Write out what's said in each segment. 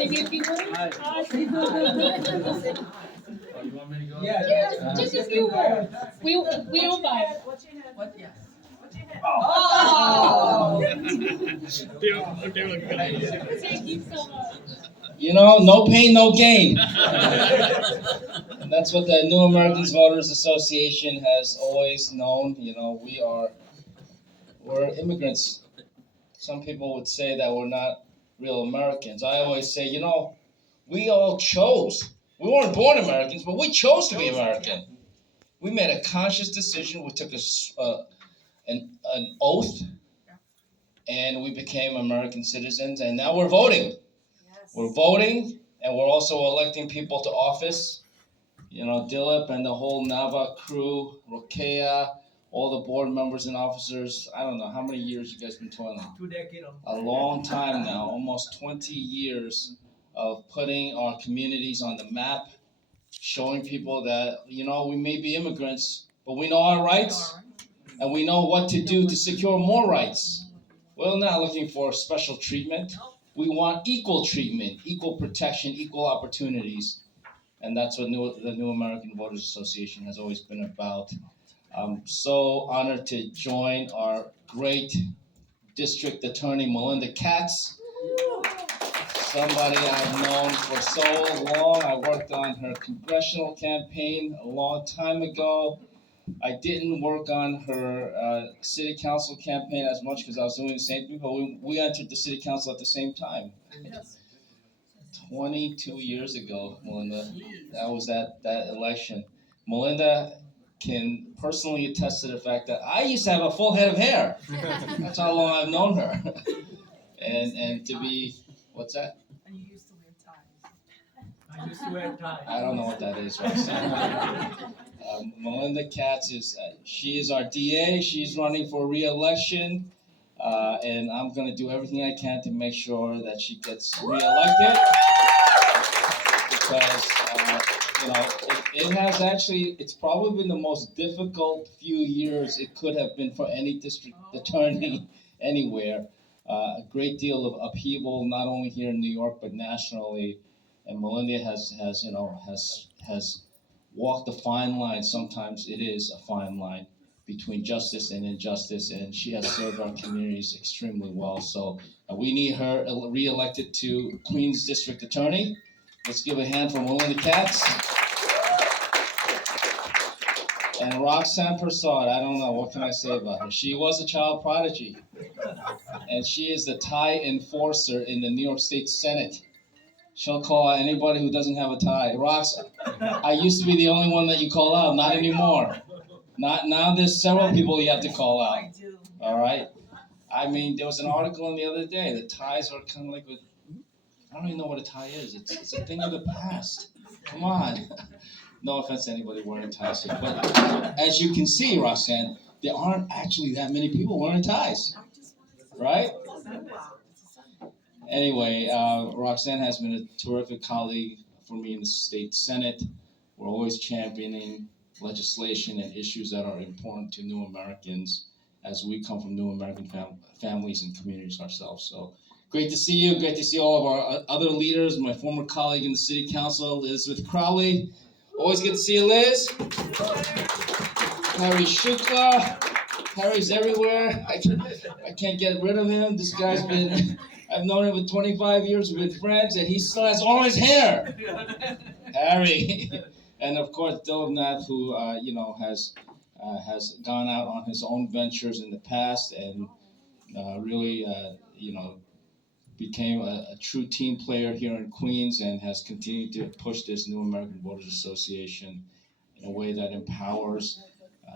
If you would. Oh, you want me to go? Yeah, just a few words. We don't buy it. What's your hand? What? Yes. What's your hand? Oh! Okay, Thank you so much. You know, no pain, no gain. And that's what the New Americans Voters Association has always known. You know, we're immigrants. Some people would say that we're not real Americans. I always say, you know, we all chose. We weren't born Americans, but we chose to be American. We made a conscious decision. We took an oath, and we became American citizens. And now we're voting. We're voting, and we're also electing people to office. You know, Dilip and the whole NAVA crew, Rokea, all the board members and officers. I don't know how many years you guys been toiling. 2 decades. A long time now, almost 20 years of putting our communities on the map, showing people that, you know, we may be immigrants, but we know our rights, and we know what to do to secure more rights. We're not looking for special treatment. We want equal treatment, equal protection, equal opportunities. And that's what the New American Voters Association has always been about. I'm so honored to join our great district attorney, Melinda Katz. Somebody I've known for so long. I worked on her congressional campaign a long time ago. I didn't work on her city council campaign as much because I was doing the same thing, but we entered the city council at the same time. 22 years ago, Melinda, that was that election. Melinda can personally attest to the fact that I used to have a full head of hair. That's how long I've known her. And to be, what's that? And you used to wear ties. I used to wear ties. I don't know what that is, Roxanne. Melinda Katz she is our DA. She's running for re-election, and I'm going to do everything I can to make sure that she gets re-elected. Because you know, it has actually, it's probably been the most difficult few years it could have been for any district attorney anywhere. A great deal of upheaval, not only here in New York but nationally. And Melinda has walked a fine line. Sometimes it is a fine line between justice and injustice, and she has served our communities extremely well. So we need her re-elected to Queens District Attorney. Let's give a hand for Melinda Katz. And Roxanne Prasad, I don't know, what can I say about her? She was a child prodigy, and she is the tie enforcer in the New York State Senate. She'll call out anybody who doesn't have a tie. Rox, I used to be the only one that you call out, not anymore. Now there's several people you have to call out. All right? I mean, there was an article the other day, the ties are kind of like with, I don't even know what a tie is. It's a thing of the past. Come on. No offense to anybody wearing ties here. But as you can see, Roxanne, there aren't actually that many people wearing ties. Right? Anyway, Roxanne has been a terrific colleague for me in the state Senate. We're always championing legislation and issues that are important to new Americans as we come from new American families and communities ourselves. So great to see you. Great to see all of our other leaders. My former colleague in the city council, Elizabeth Crowley. Always good to see you, Liz. Harry Shukla. Harry's everywhere. I can't get rid of him. This guy's been, I've known him for 25 years. We've been friends, and he still has all his hair. Harry. And of course, Dilip, who has gone out on his own ventures in the past and really became a true team player here in Queens and has continued to push this New American Voters Association in a way that empowers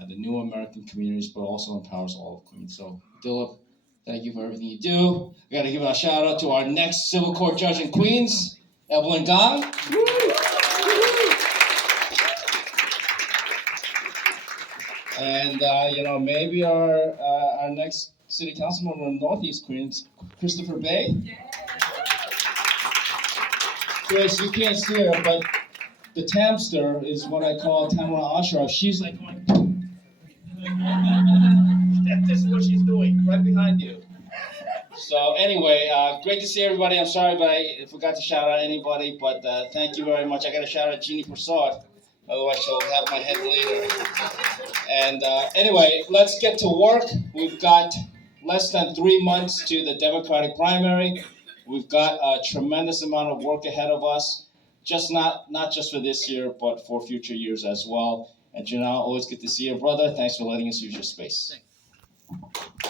the new American communities, but also empowers all of Queens. So, Dilip, thank you for everything you do. I got to give a shout out to our next civil court judge in Queens, Evelyn Gong. And maybe our next city councilman from Northeast Queens, Christopher Bay. Chris, you can't see her, but the Tamster is what I call Tamara Ashraf. She's like going. This is what she's doing right behind you. So anyway, great to see everybody. I'm sorry, but I forgot to shout out anybody. But thank you very much. I got to shout out Jeannie Prasad. Otherwise, she'll have my head later. And anyway, let's get to work. We've got less than 3 months to the Democratic primary. We've got a tremendous amount of work ahead of us. Just not just for this year, but for future years as well. And Janelle, always good to see you, brother. Thanks for letting us use your space.